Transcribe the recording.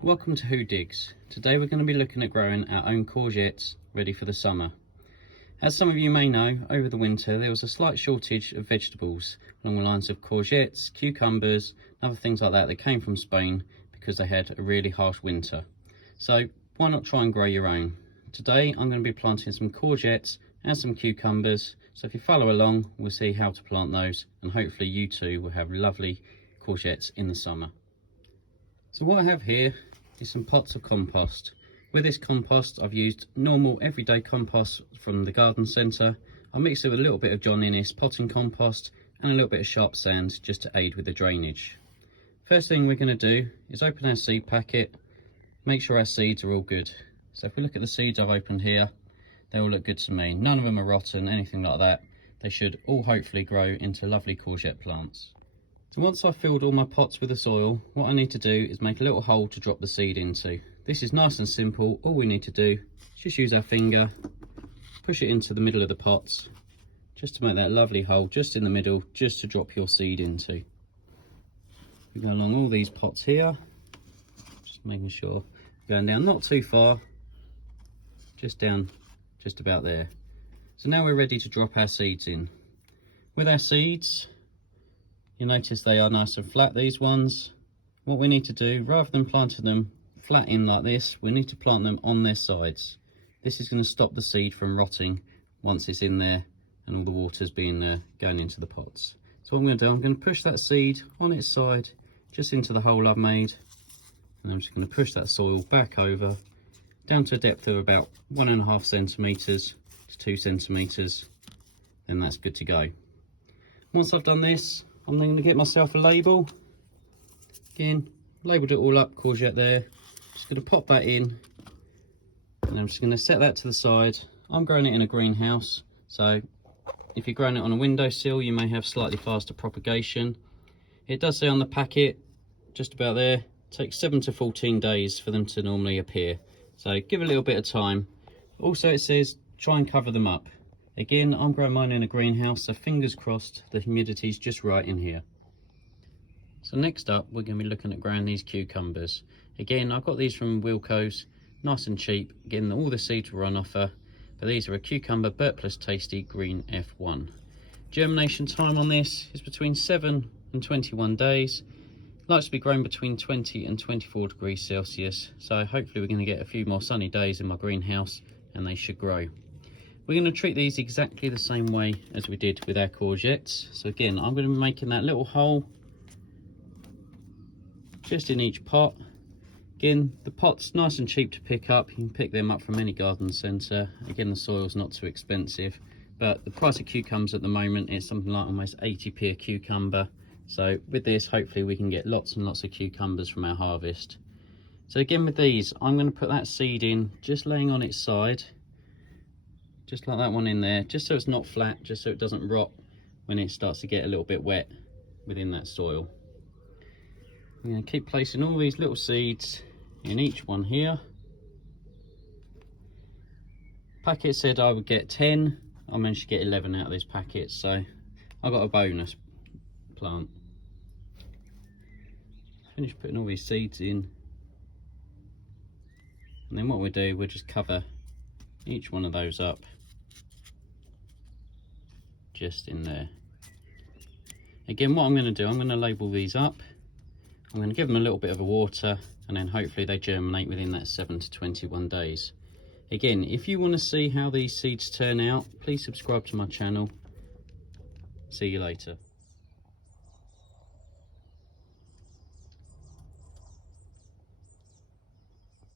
Welcome to Who Digs. Today we're going to be looking at growing our own courgettes ready for the summer. As some of you may know, over the winter there was a slight shortage of vegetables along the lines of courgettes, cucumbers and other things like that that came from Spain because they had a really harsh winter. So why not try and grow your own? Today I'm going to be planting some courgettes and some cucumbers, so if you follow along we'll see how to plant those, and hopefully you too will have lovely courgettes in the summer. So what I have here is some pots of compost. With this compost I've used normal everyday compost from the garden centre. I mixed it with a little bit of John Innes potting compost and a little bit of sharp sand just to aid with the drainage. First thing we're going to do is open our seed packet, make sure our seeds are all good. So if we look at the seeds I've opened here, they all look good to me. None of them are rotten, anything like that. They should all hopefully grow into lovely courgette plants. So once I've filled all my pots with the soil, what I need to do is make a little hole to drop the seed into. This is nice and simple. All we need to do is just use our finger, push it into the middle of the pots, just to make that lovely hole just in the middle, just to drop your seed into. We go along all these pots here, just making sure going down not too far, just down just about there. So now we're ready to drop our seeds in. With our seeds, you notice they are nice and flat, these ones. What we need to do, rather than planting them flat in like this, we need to plant them on their sides. This is going to stop the seed from rotting once it's in there and all the water's been going into the pots. So what I'm going to do, I'm going to push that seed on its side just into the hole I've made, and I'm just going to push that soil back over down to a depth of about 1.5 centimetres to 2 centimetres. Then that's good to go. Once I've done this, I'm then going to get myself a label. Again, labelled it all up, courgette there. Just going to pop that in, and I'm just going to set that to the side. I'm growing it in a greenhouse, so if you're growing it on a windowsill you may have slightly faster propagation. It does say on the packet, just about there, it takes 7 to 14 days for them to normally appear. So give a little bit of time. Also it says try and cover them up. Again, I'm growing mine in a greenhouse, so fingers crossed the humidity's just right in here. So next up, we're going to be looking at growing these cucumbers. Again, I've got these from Wilco's, nice and cheap. Again, all the seeds were on offer, but these are a cucumber Burpless Tasty Green F1. Germination time on this is between 7 and 21 days. Likes to be grown between 20 and 24 degrees Celsius, so hopefully we're going to get a few more sunny days in my greenhouse and they should grow. We're going to treat these exactly the same way as we did with our courgettes. So again, I'm going to be making that little hole just in each pot. Again, the pot's nice and cheap to pick up. You can pick them up from any garden centre. Again, the soil's not too expensive, but the price of cucumbers at the moment is something like almost 80p a cucumber. So with this, hopefully we can get lots and lots of cucumbers from our harvest. So again, with these, I'm going to put that seed in, just laying on its side, just like that one in there, just so it's not flat, just so it doesn't rot when it starts to get a little bit wet within that soil. I'm going to keep placing all these little seeds in each one here. Packet said I would get 10. I managed to get 11 out of this packet, so I got a bonus plant. Finish putting all these seeds in, and then what we'll do, we'll just cover each one of those up just in there. Again, what I'm going to do, I'm going to label these up. I'm going to give them a little bit of a water, and then hopefully they germinate within that 7 to 21 days. Again, if you want to see how these seeds turn out, please subscribe to my channel. See you later.